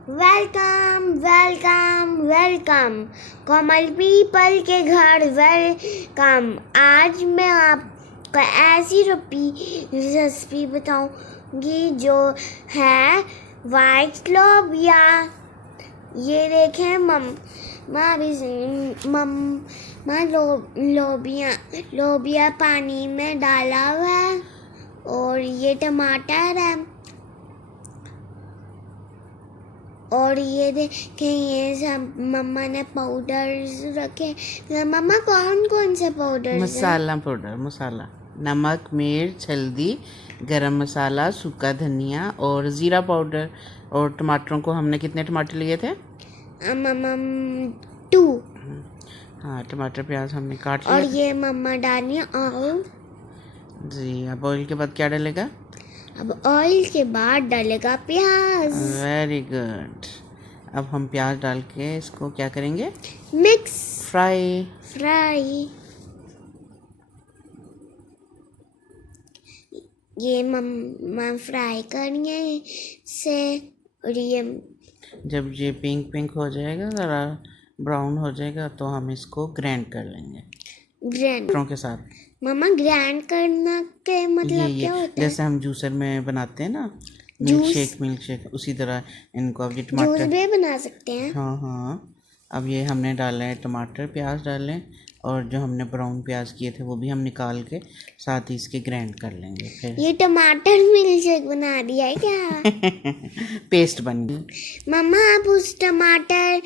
Welcome welcome welcome कोमल people के घर welcome. आज मैं आपको ऐसी रेसिपी बताऊंगी जो है वाइट लोबिया। ये देखें मम्मा लोबिया पानी में डाला हुआ है और ये टमाटर है और ये देखें ये सब मम्मा ने पाउडर्स रखे। मम्मा कौन कौन से पाउडर्स? मसाला पाउडर, मसाला, नमक, मिर्च, हल्दी, गरम मसाला, सूखा धनिया और ज़ीरा पाउडर। और टमाटरों को हमने कितने टमाटर लिए थे? मम्मा 2। हाँ, टमाटर प्याज हमने काट लिया और था। ये मम्मा डालिए ऑयल। जी, अब ऑयल के बाद क्या डलेगा? अब ऑयल के बाद डालेगा प्याज। Very good. अब हम प्याज डाल के इसको क्या करेंगे? Mix fry. ये मम्मा फ्राई करिए से। और ये जब ये पिंक पिंक हो जाएगा, ज़रा ब्राउन हो जाएगा, तो हम इसको ग्राइंड कर लेंगे टमाटरों के साथ। मम्मा ग्राइंड करना के मतलब क्या होता है? जैसे हम जूसर में बनाते हैं ना, मिल्क शेक उसी तरह इनको। अब ये जूस टमाटर भी बना सकते हैं। हाँ हाँ। अब ये हमने डाला है टमाटर, प्याज डालें और जो हमने ब्राउन प्याज किए थे वो भी हम निकाल के साथ ही इसके ग्राइंड कर लेंगे। फिर ये टमाटर मिल्क शेक बना दिया है क्या? पेस्ट बन गई। मम्मा आप उस टमाटर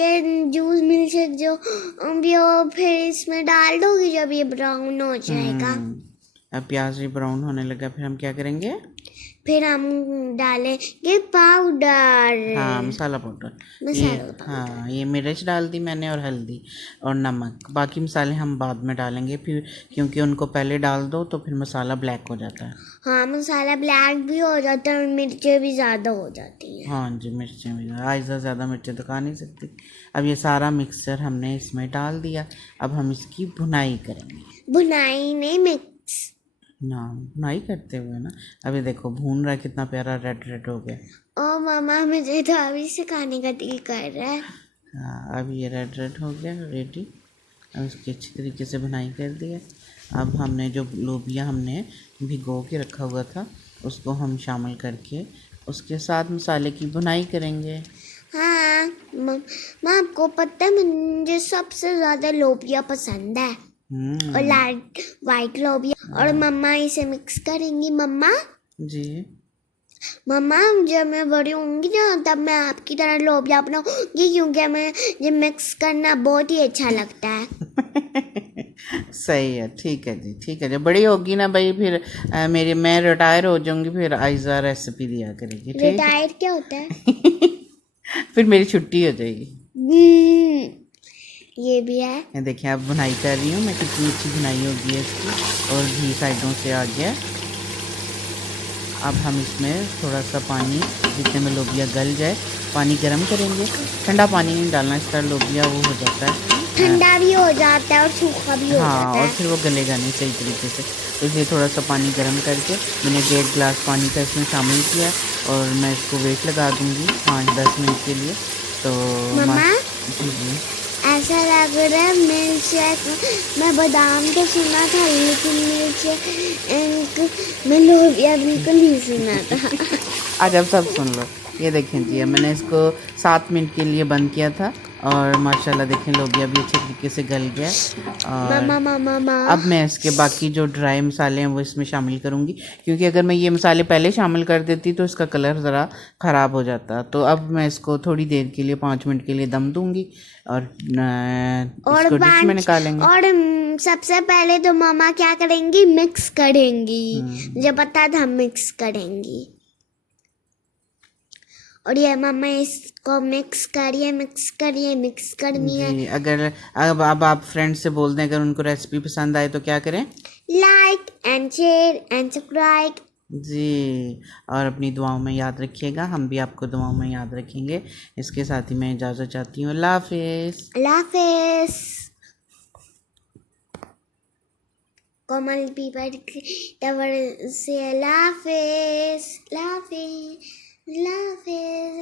के जूस मिल्क शेक जो भी हो फिर इसमें डाल दोगी जब ये ब्राउन हो जाएगा? अब प्याज भी ब्राउन होने लगा, फिर हम क्या करेंगे? फिर हम डालेंगे पाउडर। हाँ, मसाला पाउडर। हाँ, ये मिर्च डाल दी मैंने और हल्दी और नमक। बाकी मसाले हम बाद में डालेंगे फिर, क्योंकि उनको पहले डाल दो तो फिर मसाला ब्लैक हो जाता है। हाँ, मसाला ब्लैक भी हो जाता है और मिर्चें भी ज़्यादा हो जाती हैं। हाँ जी, मिर्चें भी आयज़ा ज़्यादा मिर्चें तो खा नहीं सकती। अब ये सारा मिक्सचर हमने इसमें डाल दिया। अब हम इसकी भुनाई करेंगे। भुनाई नहीं, मिक्स ना, भुनाई करते हुए ना। अभी देखो भून रहा है, कितना प्यारा रेड रेड हो गया। ओ मामा मुझे तो अभी से खाने का दिल कर रहा है। हाँ, अब ये रेड रेड हो गया, रेडी। अब इसकी अच्छी तरीके से भुनाई कर दिया। अब हमने जो लोबिया हमने भिगो के रखा हुआ था उसको हम शामिल करके उसके साथ मसाले की भुनाई करेंगे। हाँ माँ आपको पता है मुझे सबसे ज़्यादा लोबिया पसंद है और लाइट वाइट लोबिया। और मम्मा इसे मिक्स करेंगी। मम्मा जी, मम्मा जब मैं बड़ी होंगी ना तब मैं आपकी तरह लोबिया बनाऊंगी क्योंकि हमें ये मिक्स करना बहुत ही अच्छा लगता है। सही है, ठीक है जी, ठीक है। जब बड़ी होगी ना भाई फिर मैं रिटायर हो जाऊंगी, फिर आइज़ा रेसिपी दिया करेगी। ठीक, रिटायर क्या होता है? फिर मेरी छुट्टी हो जाएगी। ये भी है। ये देखिए, अब बुनाई कर रही हूँ मैं, कितनी अच्छी बुनाई होगी है इसकी और घी साइडों से आ गया। अब हम इसमें थोड़ा सा पानी, जितने में लोबिया गल जाए, पानी गर्म करेंगे। ठंडा पानी नहीं डालना, इस तरह लोबिया वो हो जाता है, ठंडा भी हो जाता है और सूखा भी हो जाता है। और फिर वो गलेगा नहीं सही तरीके से। तो इसलिए थोड़ा सा पानी गर्म करके मैंने 1.5 गिलास पानी का इसमें शामिल किया और मैं इसको वेट लगा दूँगी 5-10 मिनट के लिए। तो मम्मा जी, ऐसा लग रहा है मिल्क शेक मैं बादाम तो सुना था लेकिन मिल्क शेक मैं लोबिया बिल्कुल नहीं सुना था। आज आप सब सुन लो। ये देखें जी, मैंने इसको 7 मिनट के लिए बंद किया था और माशाल्लाह देखें लोबिया भी अच्छे तरीके से गल गया। और मामा अब मैं इसके बाकी जो ड्राई मसाले हैं वो इसमें शामिल करूँगी, क्योंकि अगर मैं ये मसाले पहले शामिल कर देती तो इसका कलर ज़रा ख़राब हो जाता। तो अब मैं इसको थोड़ी देर के लिए 5 मिनट के लिए दम दूँगी और इसको डिश में निकालेंगे। और सबसे पहले तो मामा क्या करेंगी? मिक्स करेंगी। मुझे पता था मिक्स करेंगी। और ये मम्मा इसको मिक्स करनी है। जी, अगर अब आप फ्रेंड से बोल दें, अगर उनको रेसिपी पसंद आए तो क्या करें? Like and share and subscribe. जी, और अपनी दुआओं में याद रखिएगा, हम भी आपको दुआओं में याद रखेंगे। इसके साथ ही मैं इजाज़त चाहती हूँ। अल्लाह हाफिज़। अल्लाह हाफिज़। कोमल पीपर टावर से अल्लाह हाफिज़। अल्लाह हाफिज़। अल्लाह हाफिज़।